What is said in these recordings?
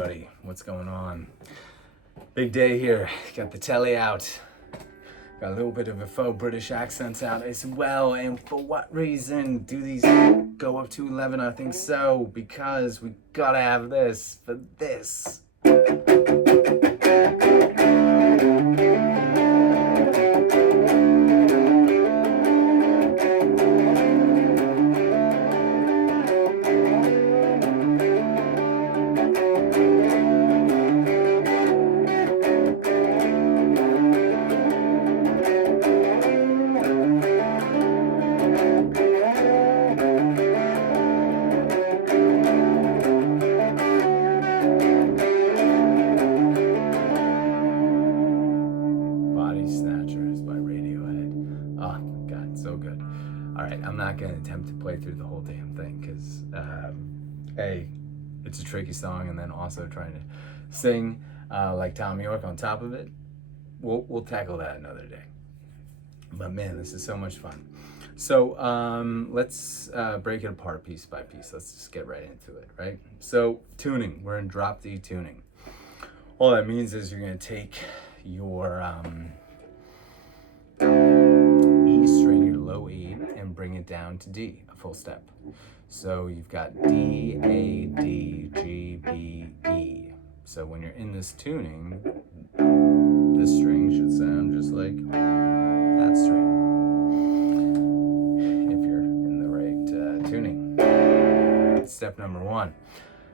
everybody. What's going on? Big day here. Got the telly out. Got a little bit of a faux British accent out as well. And for what reason do these go up to 11? I think so, because we gotta have this for this. Bodysnatchers by Radiohead. Oh my god, so good. Alright, I'm not going to attempt to play through the whole damn thing because, A, it's a tricky song, and then also trying to sing like Tom York on top of it. We'll tackle that another day. But man, this is so much fun. So let's break it apart piece by piece. Let's just get right into it, right? So tuning, we're in drop D tuning. All that means is you're going to take your E string, your low E, and bring it down to D, a full step. So you've got D, A, D, G, B, E. So when you're in this tuning, this string should sound just like that string, if you're in the right tuning. Step number one.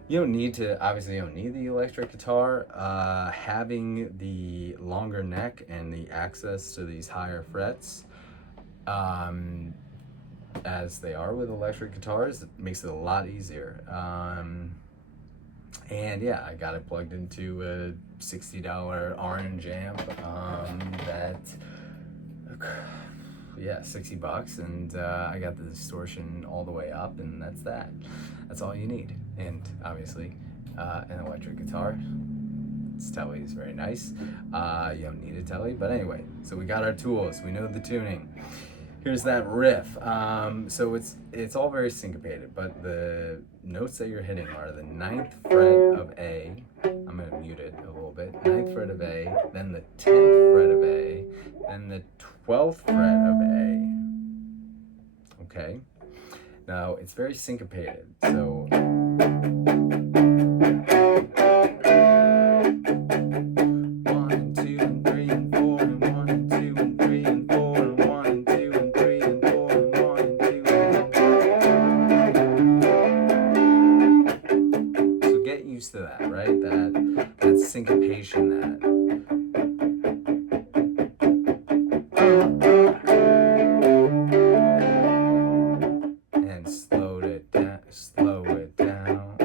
You don't need to, obviously you don't need the electric guitar. Having the longer neck and the access to these higher frets, as they are with electric guitars, it makes it a lot easier. And yeah, I got it plugged into a $60 orange amp yeah, $60, and I got the distortion all the way up, and that's all you need. And obviously an electric guitar, its telly is very nice. You don't need a telly, but anyway, so we got our tools, we know the tuning. Here's that riff. So it's all very syncopated, but the notes that you're hitting are the 9th fret of A. I'm gonna mute it a little bit. 9th fret of A, then the 10th fret of A, then the 12th fret of A. Okay. Now it's very syncopated. So used to that, right? That syncopation, and slow it down.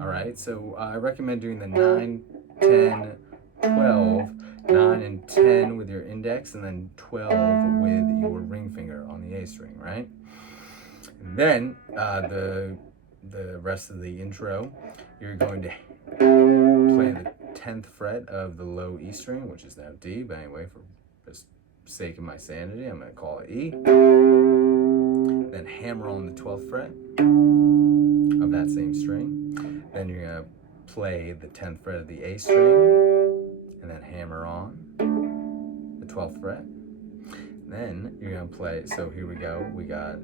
All right, so I recommend doing the 9, 10, 12, 9 and 10 with your index, and then 12 with your ring finger on the A string, right? And then the rest of the intro, you're going to play the 10th fret of the low E string, which is now D, but anyway, for just sake of my sanity, I'm going to call it E. Then hammer on the 12th fret of that same string. Then you're going to play the 10th fret of the A string, and then hammer on the 12th fret. Then you're going to play, so here we go, we got...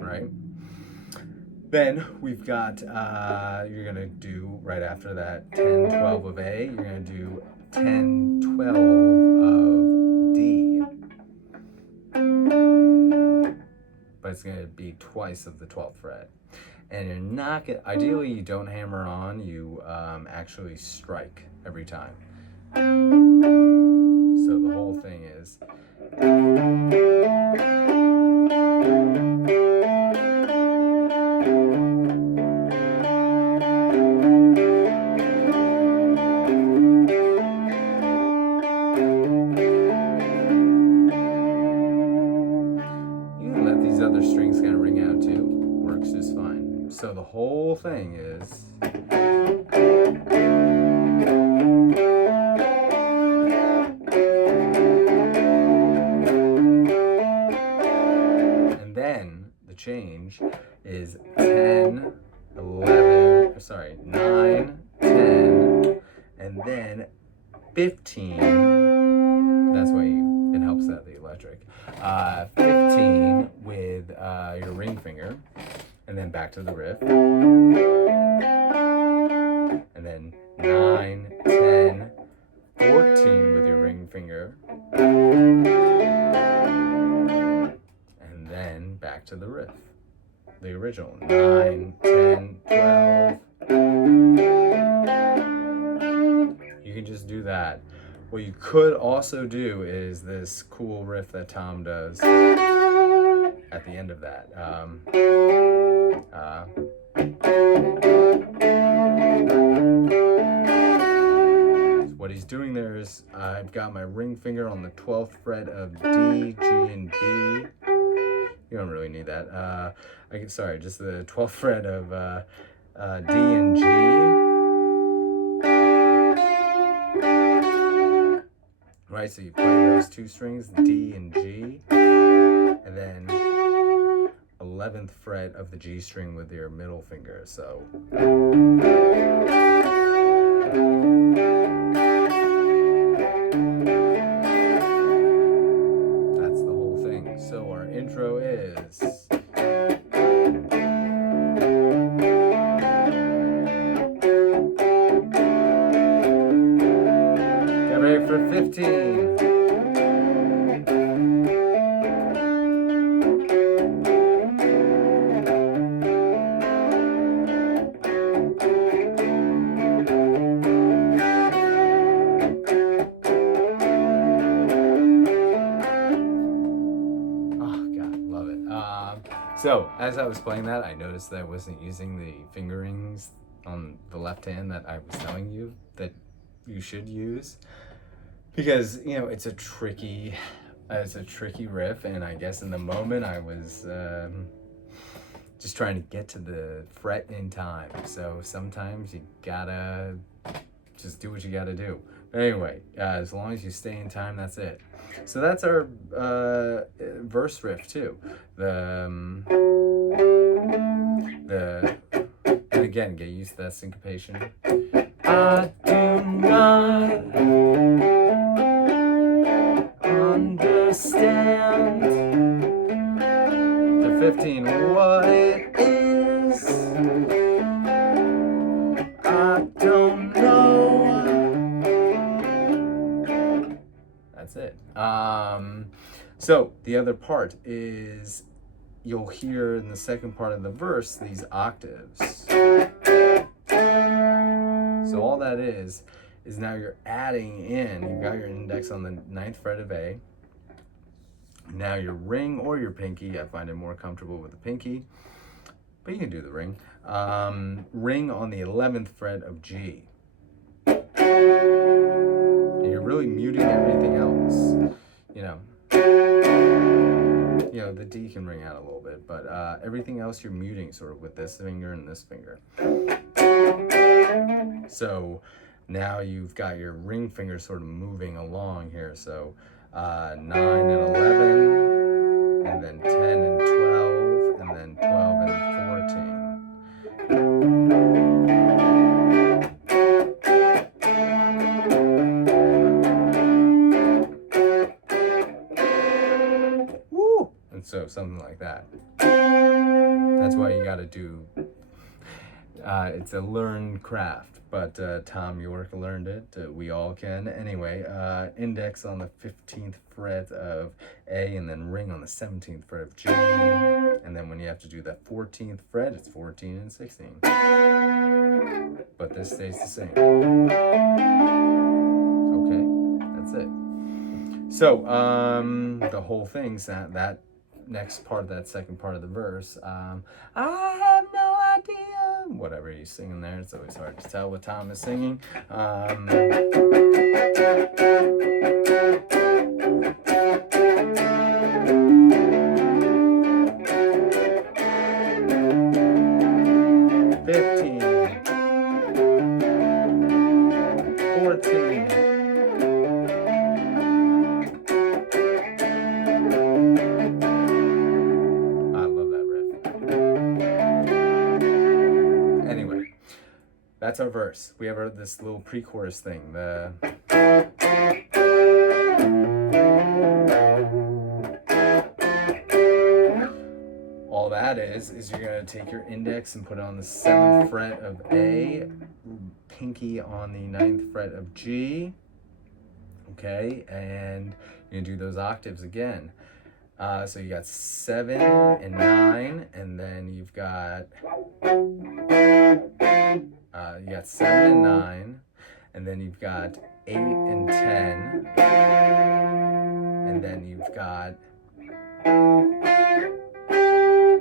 Right? Then we've got, you're going to do, right after that, 10, 12 of A, you're going to do 10, 12 of D. But it's going to be twice of the 12th fret. And you're not gonna, ideally you don't hammer on, you actually strike every time. So the whole thing is... You can let these other strings kind of ring out too, works just fine. So the whole thing is... change is 10, 11, sorry, 9, 10, and then 15. That's why it helps out the electric. 15 with your ring finger, and then back to the riff. And then 9, 10, 14 with your ring finger. And then back to the riff. The original. 9, 10, 12. You can just do that. What you could also do is this cool riff that Tom does at the end of that. What he's doing there is I've got my ring finger on the 12th fret of D, G, and B. You don't really need that. Just the 12th fret of D and G. Right, so you play those two strings, D and G, and then 11th fret of the G string with your middle finger. So that's the whole thing. So our intro is get ready for 15. So, as I was playing that, I noticed that I wasn't using the fingerings on the left hand that I was telling you that you should use. Because, it's a tricky riff, and I guess in the moment I was just trying to get to the fret in time. So sometimes you gotta just do what you gotta do. But anyway, as long as you stay in time, that's it. So that's our verse riff too. And again, get used to that syncopation. I do not understand the 15 what it is. I don't know. That's it. So the other part is you'll hear in the second part of the verse these octaves. So all that is now you're adding in, you've got your index on the 9th fret of A. Now your ring or your pinky, I find it more comfortable with the pinky, but you can do the ring. Ring on the 11th fret of G. And you're really muting everything else. The D can ring out a little bit, but everything else you're muting sort of with this finger and this finger. So now you've got your ring finger sort of moving along here. So 9 and 11, and then 10 and 12, and then 12 and 14. Woo! And so something like that. That's why you got to do. It's a learned craft, but Tom York learned it. We all can. Anyway, index on the 15th fret of A, and then ring on the 17th fret of G. And then when you have to do that 14th fret, it's 14 and 16. But this stays the same. Okay, that's it. So, the whole thing's that next part, that second part of the verse, I have no idea. Whatever he's singing there, it's always hard to tell what Tom is singing. 15, 14. I love that riff. that's our verse. We have this little pre-chorus thing. All that is you're going to take your index and put it on the 7th fret of A, pinky on the 9th fret of G, okay, and you're going to do those octaves again. So you got 7 and 9, and then you've got 7 and 9, and then you've got 8 and 10, and then you've got 10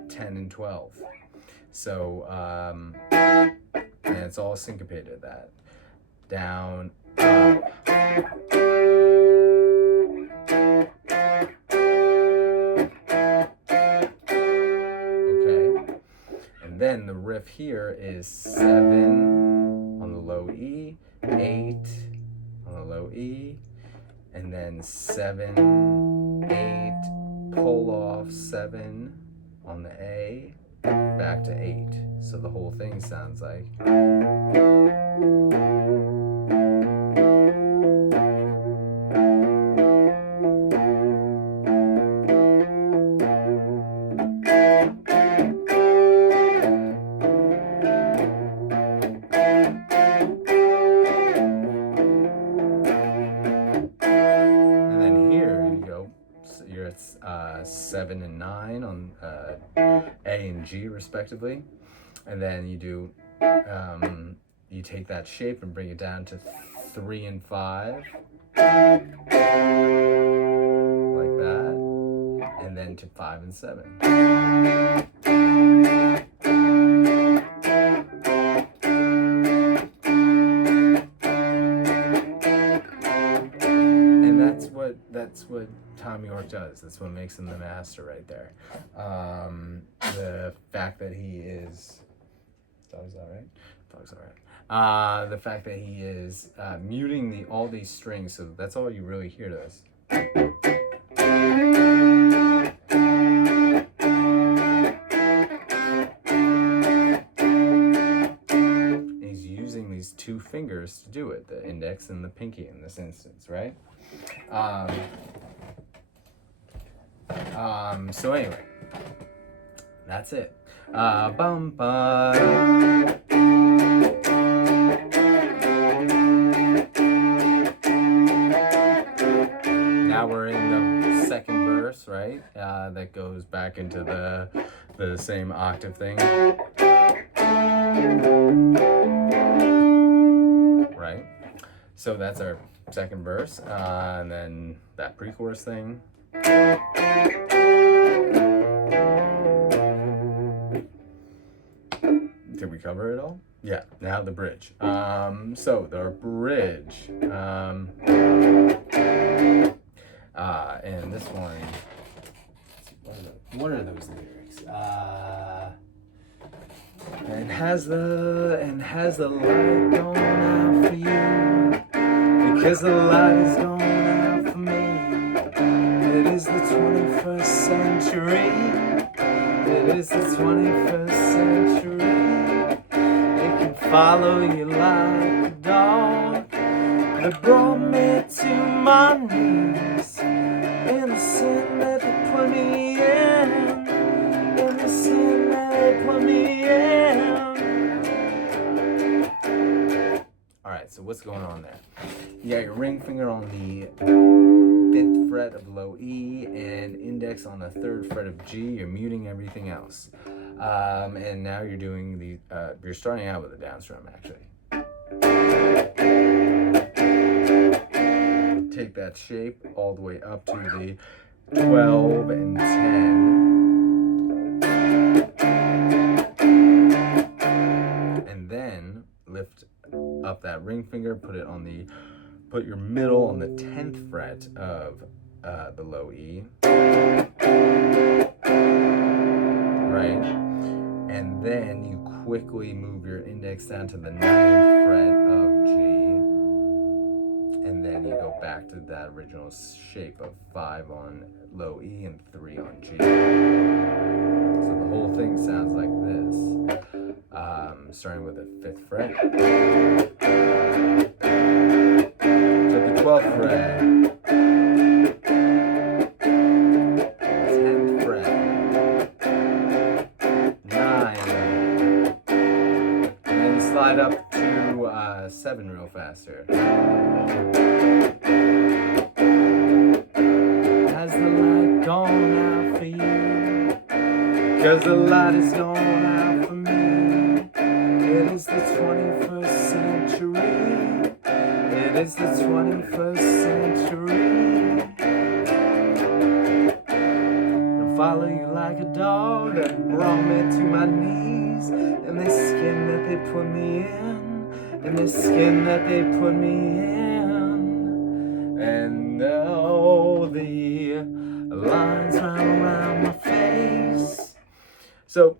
and 12. So, and it's all syncopated, that. Down, up. Okay. And then the riff here is 7 on the low E, 8 on the low E, and then 7, 8, pull off 7 on the A, back to 8. So the whole thing sounds like. And then here you go. So you're at 7 and 9 on A and G respectively, and then you do you take that shape and bring it down to 3 and 5 like that, and then to 5 and 7. And that's what Tom York does. That's what makes him the master right there. The fact that he is, dog's all right. Dog's all right. The fact that he is muting all these strings, so that's all you really hear to this. And he's using these two fingers to do it, the index and the pinky in this instance, right? So anyway, that's it. Bum, ba. Now we're in the second verse, right? That goes back into the same octave thing. Right? So that's our second verse, and then that pre-chorus thing. Did we cover it all? Yeah, now the bridge. So the bridge. And this one, what are those lyrics? And has the light gone out for you? Because the light is gone out for me. It is the 21st century. It is the 21st century. It can follow you like a dog that brought me to my knees. In the sin that they put me in. In the sin that they put me in. Alright, so what's going on there? You got your ring finger on the 5th fret of low E and index on the 3rd fret of G. You're muting everything else. And now you're doing you're starting out with a down strum actually. Take that shape all the way up to the 12 and 10. And then lift up that ring finger, put your middle on the 10th fret of the low E. Right? And then you quickly move your index down to the 9th fret of G. And then you go back to that original shape of 5 on low E and 3 on G. So the whole thing sounds like this. starting with the 5th fret to the 12th fret, 10th fret, 9, and then you slide up to 7 real fast here. Has the light gone out for you? 'Cause the light is gone out for me. It is the 21st century. It is the 21st century. I'll follow you like a dog that brought me to my knees. And this skin that they put me in. And this skin that they put me in. And oh, the lines run around my face. So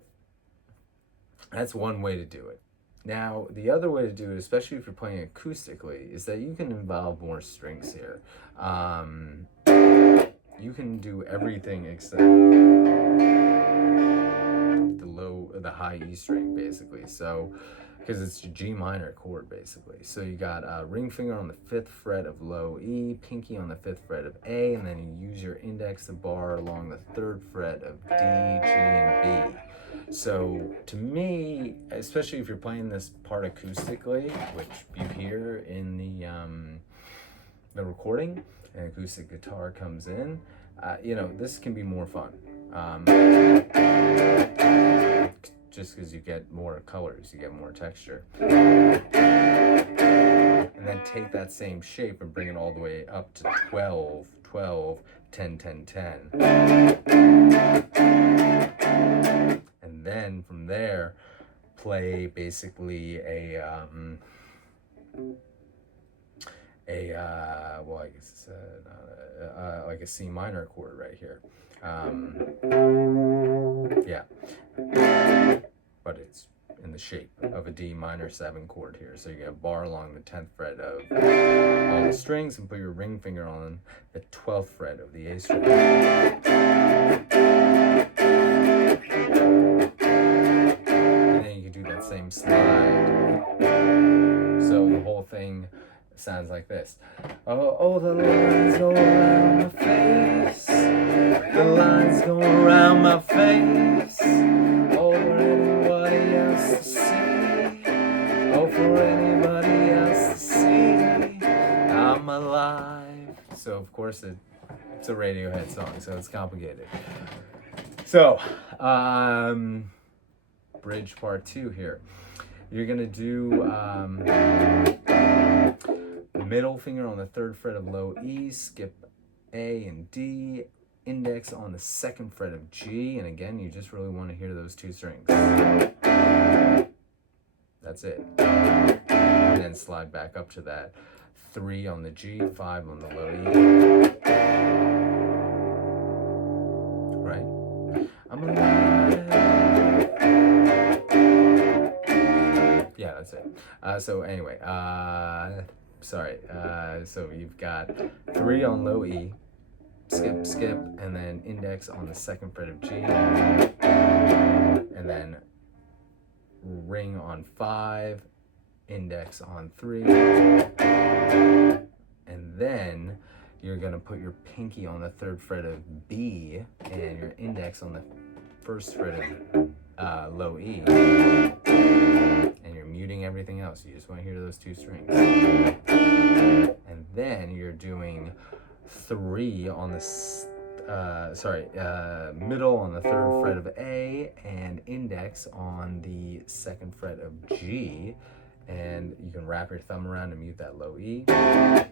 that's one way to do it. Now, the other way to do it, especially if you're playing acoustically, is that you can involve more strings here. You can do everything except the high E string, basically. So, because it's a G minor chord, basically. So you got ring finger on the 5th fret of low E, pinky on the 5th fret of A, and then you use your index to bar along the 3rd fret of D, G, and B. So to me, especially if you're playing this part acoustically, which you hear in the recording, and acoustic guitar comes in, this can be more fun. Just because you get more colors, you get more texture. And then take that same shape and bring it all the way up to 12, 12, 10, 10, 10. And then from there, play basically like a C minor chord right here. But it's in the shape of a D minor 7 chord here. So you get a bar along the 10th fret of all the strings and put your ring finger on the 12th fret of the A string. And then you can do that same slide. So the whole thing sounds like this. Oh, the lines go around my face. The lines go around my face. Oh, for anybody else to see. Oh, for anybody else to see. I'm alive. So, of course, it's a Radiohead song, so it's complicated. So, bridge part 2 here. You're going to do middle finger on the 3rd fret of low E, skip A and D, index on the 2nd fret of G, and again, you just really want to hear those 2 strings. That's it. And then slide back up to that 3 on the G, 5 on the low E. Right? I'm alive. Yeah, that's it. So anyway, so you've got 3 on low E, skip, skip, and then index on the 2nd fret of G, and then ring on 5, index on 3, and then you're going to put your pinky on the 3rd fret of B and your index on the 1st fret of low E, and you're muting everything else. You just want to hear those 2 strings. And then you're doing 3 on the middle on the 3rd fret of A and index on the 2nd fret of G, and you can wrap your thumb around and mute that low E. That's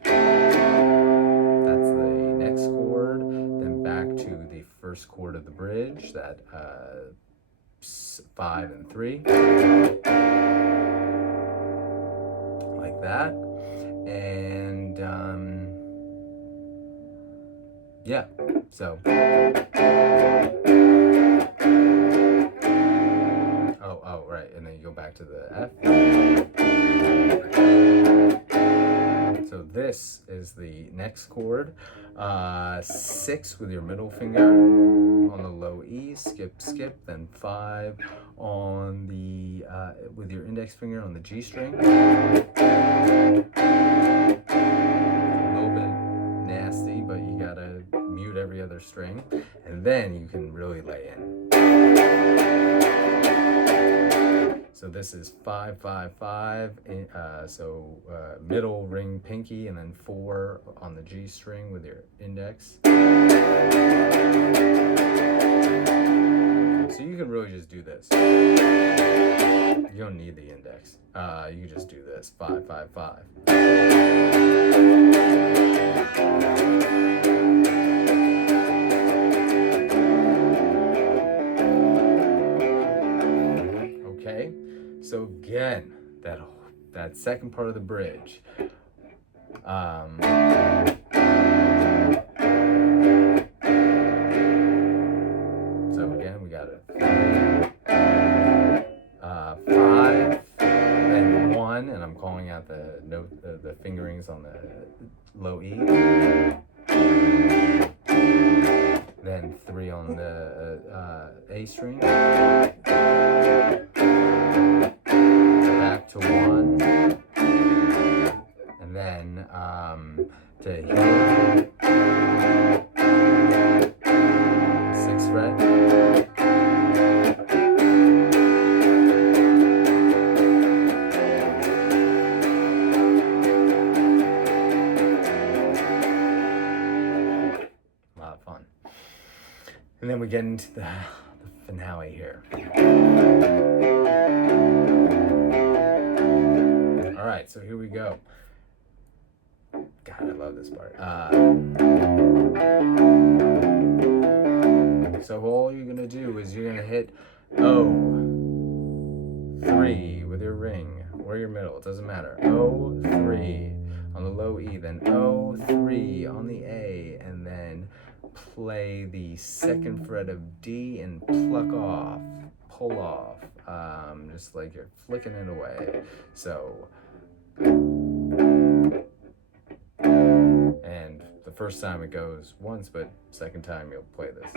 the next chord. Then back to the first chord of the bridge, that 5 and 3, like that. And yeah, so right, and then you go back to the F. So this is the next chord. 6 with your middle finger on the low E, skip, skip, then 5 on the with your index finger on the G string. A little bit nasty, but you gotta mute every other string, and then you can really lay in. So this is 5, 5, 5. So middle ring pinky, and then 4 on the G string with your index. So you can really just do this. You don't need the index. You can just do this. 5, 5, 5. Okay. So again, that second part of the bridge. So again, we got it. 5, then 1, and I'm calling out the note, the fingerings on the low E. Then 3 on the A string. Back to 1, and then to here, 6th fret. A lot of fun. And then we get into the finale here. All right, so here we go. God, I love this part. So all you're gonna do is you're gonna hit O3 with your ring or your middle, it doesn't matter. O3 on the low E, then O3 on the A, and then play the 2nd fret of D and pull off, just like you're flicking it away. So, and the first time it goes once, but second time you'll play this.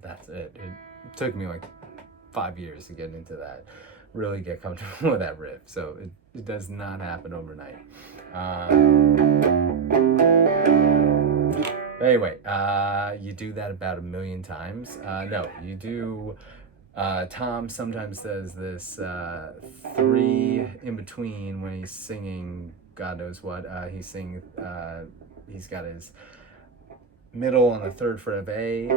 That's it. It took me like 5 years to get into that, really get comfortable with that riff. So it does not happen overnight. Anyway, you do that about 1,000,000 times. No, you do. Tom sometimes says this 3 in between when he's singing God knows what. He's got his middle on the 3rd fret of A,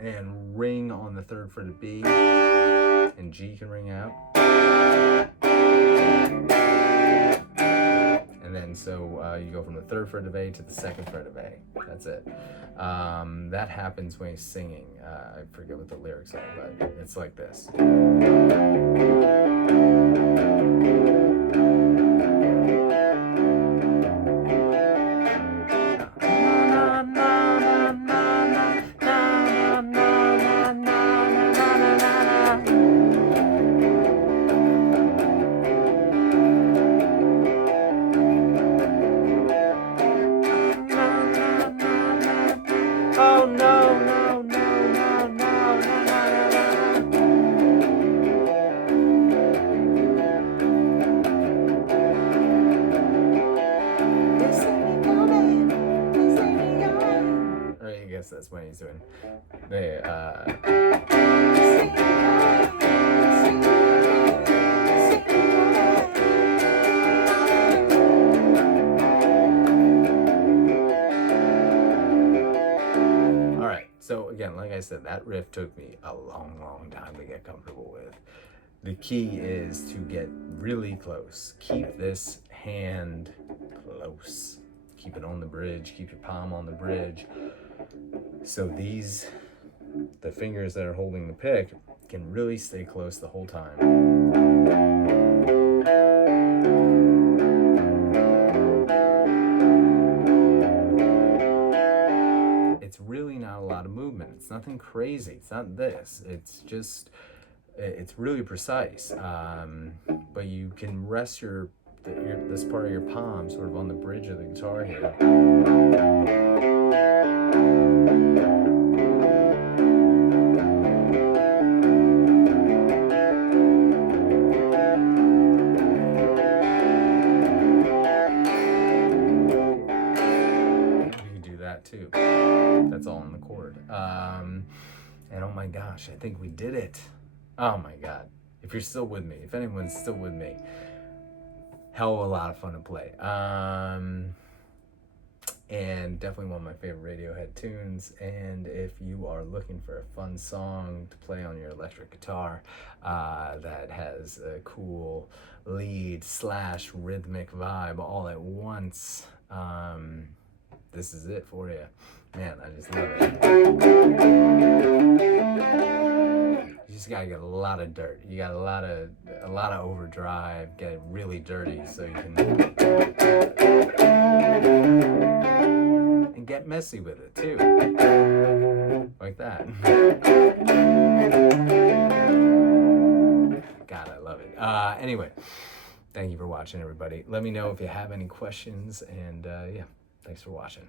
and ring on the 3rd fret of B, and G can ring out. And then so you go from the 3rd fret of A to the 2nd fret of A. That's it. That happens when he's singing. I forget what the lyrics are, but it's like this. Oh no, no, no, no, no, no, no, no. Or I guess that's what he's doing. right, so again, like I said, that riff took me a long time to get comfortable with. The key is to get really close. Keep this hand close. Keep it on the bridge, keep your palm on the bridge. So the fingers that are holding the pick can really stay close the whole time. It's really not a lot of movement. It's nothing crazy. It's not this. It's just, it's really precise. But you can rest this part of your palm sort of on the bridge of the guitar here. You can do that too. That's all on the chord. And oh my gosh, I think we did it. Oh my God. If you're still with me, if anyone's still with me, hell of a lot of fun to play. And definitely one of my favorite Radiohead tunes. And if you are looking for a fun song to play on your electric guitar that has a cool lead / rhythmic vibe all at once, this is it for you. Man, I just love it. You just gotta get a lot of dirt. You got a lot of overdrive. Get it really dirty so you can and get messy with it too, like that. God, I love it. Anyway, thank you for watching, everybody. Let me know if you have any questions, and yeah, thanks for watching.